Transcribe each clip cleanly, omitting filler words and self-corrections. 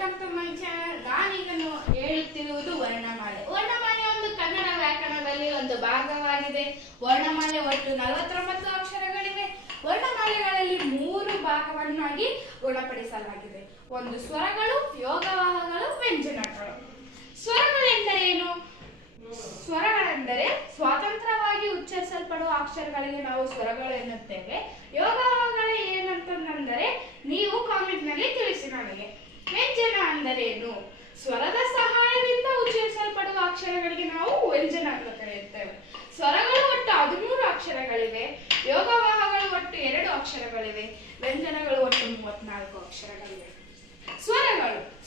Welcome to my channel. ನಾನೀಗ ಹೇಳುತ್ತಿರುವುದು ವರ್ಣಮಾಲೆ. ವರ್ಣಮಾಲೆ ಒಂದು ಕನ್ನಡ ವ್ಯಾಕರಣದಲ್ಲಿ ಒಂದು ಭಾಗವಾಗಿದೆ. ವರ್ಣಮಾಲೆ ಒಟ್ಟು 49 ಅಕ್ಷರಗಳಿವೆ. ವರ್ಣಮಾಲೆಗಳಲ್ಲಿ 3 ಭಾಗವನ್ನಾಗಿ ಗುಣಪಡಿಸಲಾಗಿದೆ. ಒಂದು ಸ್ವರಗಳು, ಯೋಗವಾಹಗಳು, ವ್ಯಂಜನಗಳು. ಸ್ವರಗಳೆಂದರೇನು? ಸ್ವರಗಳೆಂದರೆ ಸ್ವತಂತ್ರವಾಗಿ ಉಚ್ಚರಿಸಲ್ಪಡುವ ಅಕ್ಷರಗಳಿಗೆ ನಾವು ಸ್ವರಗಳು ಎನ್ನುತ್ತೇವೆ. ಯೋಗವಾಹಗಳು ಏನಂತಂದರೆ ನೀವು ಕಾಮೆಂಟ್ ನಲ್ಲಿ ತಿಳಿಸಿ ನನಗೆ. ವ್ಯಂಜನ ಅಂದರೇನು? ಸ್ವರದ ಸಹಾಯದಿಂದ ಉಚ್ಚರಿಸಲ್ಪಡುವ ಅಕ್ಷರಗಳಿಗೆ ನಾವು ವ್ಯಂಜನ ಅಂತ ಕರೆಯುತ್ತೇವೆ. ಸ್ವರಗಳು ಒಟ್ಟು 13 ಅಕ್ಷರಗಳಿವೆ. ಯೋಗವಾಹಗಳು ಒಟ್ಟು 2 ಅಕ್ಷರಗಳಿವೆ. ವ್ಯಂಜನಗಳು ಒಟ್ಟು 34 ಅಕ್ಷರಗಳಿವೆ.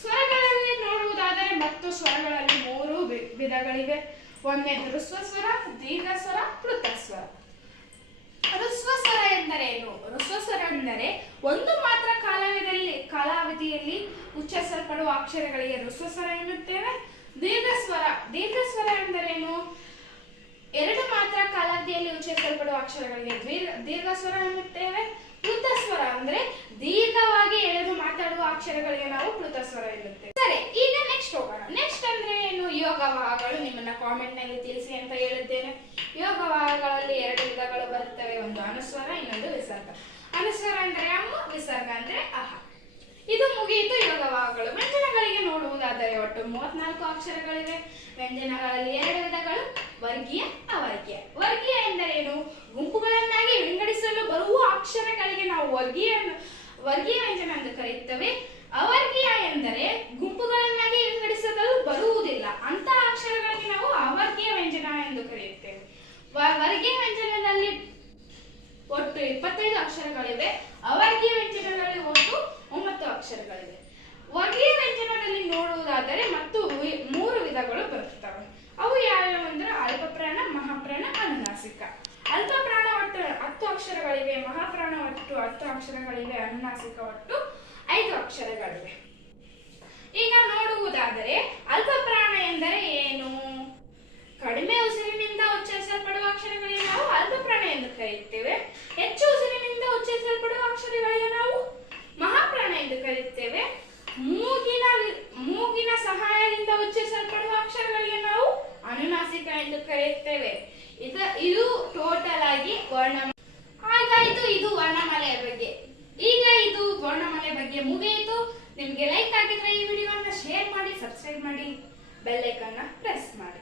ಸ್ವರಗಳಲ್ಲಿ ನೋಡುವುದಾದರೆ ಮತ್ತು ಸ್ವರಗಳಲ್ಲಿ 3 ವಿಧಗಳಿವೆ. ಒಂದನೇದು ಹ್ರಸ್ವ ಸ್ವರ, ದೀರ್ಘ ಸ್ವರ, ಪ್ಲುತ ಸ್ವರ. ಹ್ರಸ್ವ ಸ್ವರ ಎಂದರೇನು? ಹ್ರಸ್ವ ಸ್ವರ ಎಂದರೆ ಒಂದು ಮಾತ್ರ ಕಾಲಾವಧಿಯಲ್ಲಿ ಉಚ್ಚರಿಸಲ್ಪಡುವ ಅಕ್ಷರಗಳಿಗೆ ಹ್ರಸ್ವ ಸ್ವರ ಎನ್ನುತ್ತೇವೆ. ದೀರ್ಘ ಸ್ವರ ಎಂದರೇನು? 2 ಮಾತ್ರ ಕಾಲಾವಧಿಯಲ್ಲಿ ಉಚ್ಚರಿಸಲ್ಪಡುವ ಅಕ್ಷರಗಳಿಗೆ ದೀರ್ಘ ಸ್ವರ ಎನ್ನುತ್ತೇವೆ. ಪ್ಲುತ ಸ್ವರ ಅಂದ್ರೆ ದೀರ್ಘವಾಗಿ ಎಳೆದು ಮಾತಾಡುವ ಅಕ್ಷರಗಳಿಗೆ ನಾವು ಪ್ಲುತ ಸ್ವರ ಎನ್ನುತ್ತೇವೆ. ಸರಿ, ಈಗ ನೆಕ್ಸ್ಟ್ ಹೋಗೋಣ. ನೆಕ್ಸ್ಟ್ ಅಂದ್ರೆ ಏನು? ಯೋಗವಾಹಗಳು. ನಿಮ್ಮನ್ನ ಕಾಮೆಂಟ್ ನಲ್ಲಿ ತಿಳಿಸಿ ಅಂತ ಹೇಳಿದ್ದೇನೆ. ಯೋಗವಾಹಗಳಲ್ಲಿ 2 ವಿಧಗಳು ಬರುತ್ತವೆ. ಒಂದು ಅನುಸ್ವರ, ಇನ್ನೊಂದು ವಿಸರ್ಗ. ಅನುಸ್ವರ ಅಂದ್ರೆ ಅಮ್ಮ, ವಿಸರ್ಗ ಅಂದ್ರೆ ಅಹ. ಇದು ಮುಗಿಯಿತು ಯೋಗವಾಹಗಳು. ವ್ಯಂಜನಗಳಿಗೆ ನೋಡುವುದಾದರೆ ಒಟ್ಟು 34 ಅಕ್ಷರಗಳಿವೆ. ವ್ಯಂಜನಗಳಲ್ಲಿ 2 ವಿಧಗಳು, ವರ್ಗೀಯ, ಅವರ್ಗೀಯ. ವರ್ಗೀಯ ಎಂದರೇನು? ಗುಂಪುಗಳನ್ನಾಗಿ ವಿಂಗಡಿಸಲು ಬರುವ ಅಕ್ಷರಗಳಿಗೆ ನಾವು ವರ್ಗೀಯ ವ್ಯಂಜನ ಎಂದು ಕರೆಯುತ್ತೇವೆ. ಅವರ್ಗೀಯ ಎಂದರೆ ಗುಂಪುಗಳನ್ನಾಗಿ ವಿಂಗಡಿಸಲು ಬರುವುದಿಲ್ಲ ಅಂತ ಅಕ್ಷರಗಳಿಗೆ ನಾವು ಅವರ್ಗೀಯ ವ್ಯಂಜನ ಎಂದು ಕರೆಯುತ್ತೇವೆ. ವರ್ಗೀಯ ವ್ಯಂಜನದಲ್ಲಿ ಒಟ್ಟು 25 ಅಕ್ಷರಗಳಿವೆ. ಅವರ್ಗೀಯ ವ್ಯಂಜನದಲ್ಲಿ ಒಟ್ಟು 9 ಅಕ್ಷರಗಳಿವೆ. ವರ್ಗೀಯ ವ್ಯಂಜನದಲ್ಲಿ ನೋಡುವುದಾದರೆ ಮತ್ತು 3 ವಿಧಗಳು ಬರುತ್ತವೆ. ಅವು ಯಾವ್ಯಾವ ಅಂದ್ರೆ ಅಲ್ಪಪ್ರಾಣ, ಮಹಾಪ್ರಾಣ, ಅನುನಾಸಿಕ. ಅಲ್ಪಪ್ರಾಣ ಒಟ್ಟು 10 ಅಕ್ಷರಗಳಿವೆ. ಮಹಾಪ್ರಾಣ ಒಟ್ಟು 10 ಅಕ್ಷರಗಳಿವೆ. ಅನುನಾಸಿಕ ಒಟ್ಟು 5 ಅಕ್ಷರಗಳಿವೆ. ಈಗ ನೋಡುವುದಾದರೆ ಅಲ್ಪಪ್ರಾಣ ಎಂದರೆ ಏನು? ಕಡಿಮೆ ಉಸಿರಿನಿಂದ ಉಚ್ಚರಿಸಲ್ಪಡುವ ಅಕ್ಷರಗಳಿಗೆ ನಾವು ಅಲ್ಪಪ್ರಾಣ ಎಂದು ಕರೆಯುತ್ತೇವೆ. ಹೆಚ್ಚು ಉಸಿರಿನಿಂದ ಉಚ್ಚರಿಸಲ್ಪಡುವ ಅಕ್ಷರಗಳಿಗೆ ನಾವು ಮಹಾಪ್ರಾಣ ಎಂದು ಕರೆಯುತ್ತೇವೆ. ಮೂಗಿನ ಸಹಾಯದಿಂದ ಉಚ್ಚರಿಸಲ್ಪಡುವ ಅಕ್ಷರಗಳಿಗೆ ನಾವು ಅನುನಾಸಿಕ ಎಂದು ಕರೆಯುತ್ತೇವೆ. ಇದು ಟೋಟಲ್ ಆಗಿ ಹಾಗಾಯಿತು. ಇದು ವರ್ಣಮಾಲೆಯ ಬಗ್ಗೆ. ಈಗ ಇದು ವರ್ಣಮಾಲೆ ಬಗ್ಗೆ ಮುಗಿಯಿತು. ನಿಮಗೆ ಲೈಕ್ ಆಗಿದ್ರೆ ಈ ವಿಡಿಯೋನ ಶೇರ್ ಮಾಡಿ, ಸಬ್ಸ್ಕ್ರೈಬ್ ಮಾಡಿ, ಬೆಲ್ ಐಕಾನ್ ಪ್ರೆಸ್ ಮಾಡಿ.